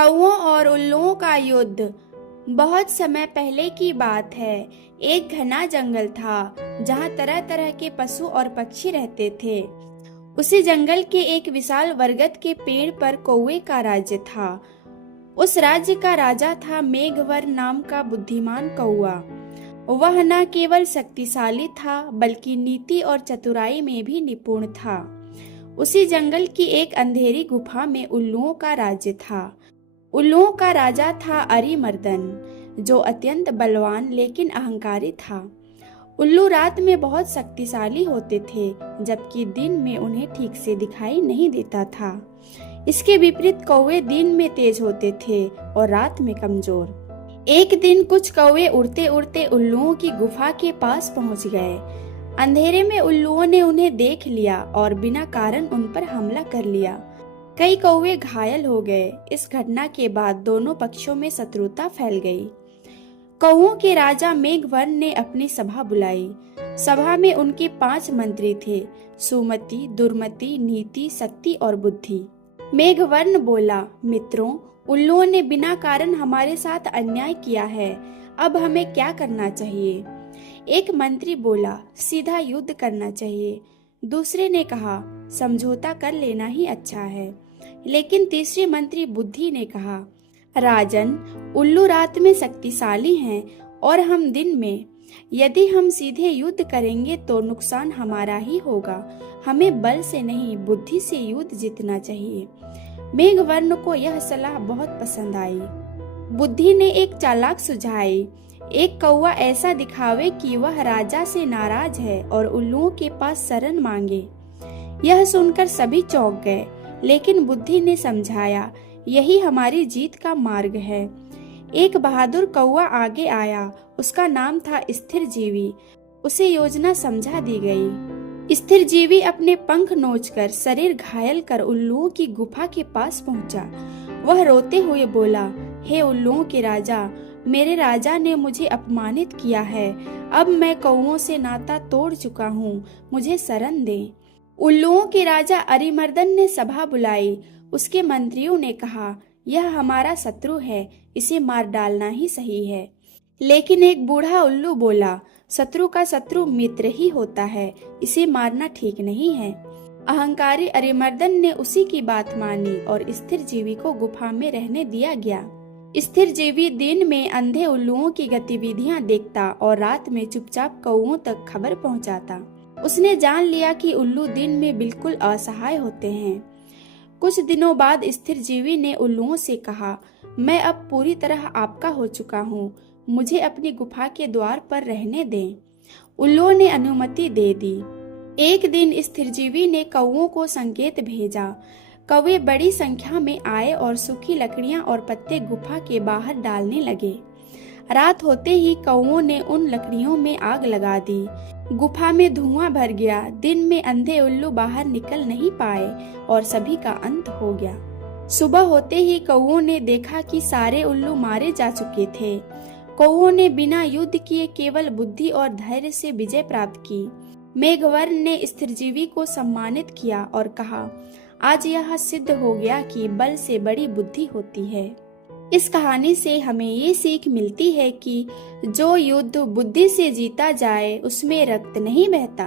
कौओं और उल्लुओं का युद्ध। बहुत समय पहले की बात है। एक घना जंगल था जहाँ तरह तरह के पशु और पक्षी रहते थे। उसी जंगल के एक विशाल बरगद के पेड़ पर कौवे का राज्य था। उस राज्य का राजा था मेघवर्ण नाम का बुद्धिमान कौवा। वह न केवल शक्तिशाली था बल्कि नीति और चतुराई में भी निपुण था। उसी जंगल की एक अंधेरी गुफा में उल्लुओं का राज्य था। उल्लुओं का राजा था अरिमर्दन, जो अत्यंत बलवान लेकिन अहंकारी था। उल्लू रात में बहुत शक्तिशाली होते थे, जबकि दिन में उन्हें ठीक से दिखाई नहीं देता था। इसके विपरीत कौवे दिन में तेज होते थे और रात में कमजोर। एक दिन कुछ कौवे उड़ते उड़ते उल्लुओं की गुफा के पास पहुंच गए। अंधेरे में उल्लुओं ने उन्हें देख लिया और बिना कारण उन पर हमला कर लिया। कई कौवे घायल हो गए। इस घटना के बाद दोनों पक्षों में शत्रुता फैल गई। कौओं के राजा मेघवर्ण ने अपनी सभा बुलाई। सभा में उनके 5 मंत्री थे, सुमति, दुर्मति, नीति, शक्ति और बुद्धि। मेघवर्ण बोला, मित्रों, उल्लुओं ने बिना कारण हमारे साथ अन्याय किया है। अब हमें क्या करना चाहिए? एक मंत्री बोला, सीधा युद्ध करना चाहिए। दूसरे ने कहा, समझौता कर लेना ही अच्छा है। लेकिन तीसरे मंत्री बुद्धि ने कहा, राजन, उल्लू रात में शक्तिशाली हैं और हम दिन में। यदि हम सीधे युद्ध करेंगे तो नुकसान हमारा ही होगा। हमें बल से नहीं, बुद्धि से युद्ध जीतना चाहिए। मेघवर्ण को यह सलाह बहुत पसंद आई। बुद्धि ने एक चालाक सुझाई। एक कौवा ऐसा दिखावे कि वह राजा से नाराज है और उल्लुओं के पास शरण मांगे। यह सुनकर सभी चौंक गए, लेकिन बुद्धि ने समझाया, यही हमारी जीत का मार्ग है। एक बहादुर कौवा आगे आया। उसका नाम था स्थिर जीवी। उसे योजना समझा दी गई। स्थिर जीवी अपने पंख नोचकर शरीर घायल कर उल्लुओं की गुफा के पास पहुंचा। वह रोते हुए बोला, हे उल्लुओं के राजा, मेरे राजा ने मुझे अपमानित किया है। अब मैं कौवों से नाता तोड़ चुका हूँ, मुझे शरण दें। उल्लुओं के राजा अरिमर्दन ने सभा बुलाई। उसके मंत्रियों ने कहा, यह हमारा शत्रु है, इसे मार डालना ही सही है। लेकिन एक बूढ़ा उल्लू बोला, शत्रु का शत्रु मित्र ही होता है, इसे मारना ठीक नहीं है। अहंकारी अरिमर्दन ने उसी की बात मानी और स्थिर जीवी को गुफा में रहने दिया गया। स्थिर जीवी दिन में अंधे उल्लुओं की गतिविधियां देखता और रात में चुपचाप कौओं तक खबर पहुंचाता। उसने जान लिया कि उल्लू दिन में बिल्कुल असहाय होते हैं। कुछ दिनों बाद स्थिर जीवी ने उल्लुओं से कहा, मैं अब पूरी तरह आपका हो चुका हूँ, मुझे अपनी गुफा के द्वार पर रहने दें। उल्लुओं ने अनुमति दे दी। एक दिन स्थिरजीवी ने कौओं को संकेत भेजा। कौवे बड़ी संख्या में आए और सूखी लकड़ियां और पत्ते गुफा के बाहर डालने लगे। रात होते ही कौओं ने उन लकड़ियों में आग लगा दी। गुफा में धुआं भर गया। दिन में अंधे उल्लू बाहर निकल नहीं पाए और सभी का अंत हो गया। सुबह होते ही कौओं ने देखा कि सारे उल्लू मारे जा चुके थे। कौओं ने बिना युद्ध किए केवल बुद्धि और धैर्य से विजय प्राप्त की। मेघवर्ण ने स्थिरजीवी को सम्मानित किया और कहा, आज यह सिद्ध हो गया कि बल से बड़ी बुद्धि होती है। इस कहानी से हमें ये सीख मिलती है कि जो युद्ध बुद्धि से जीता जाए उसमें रक्त नहीं बहता।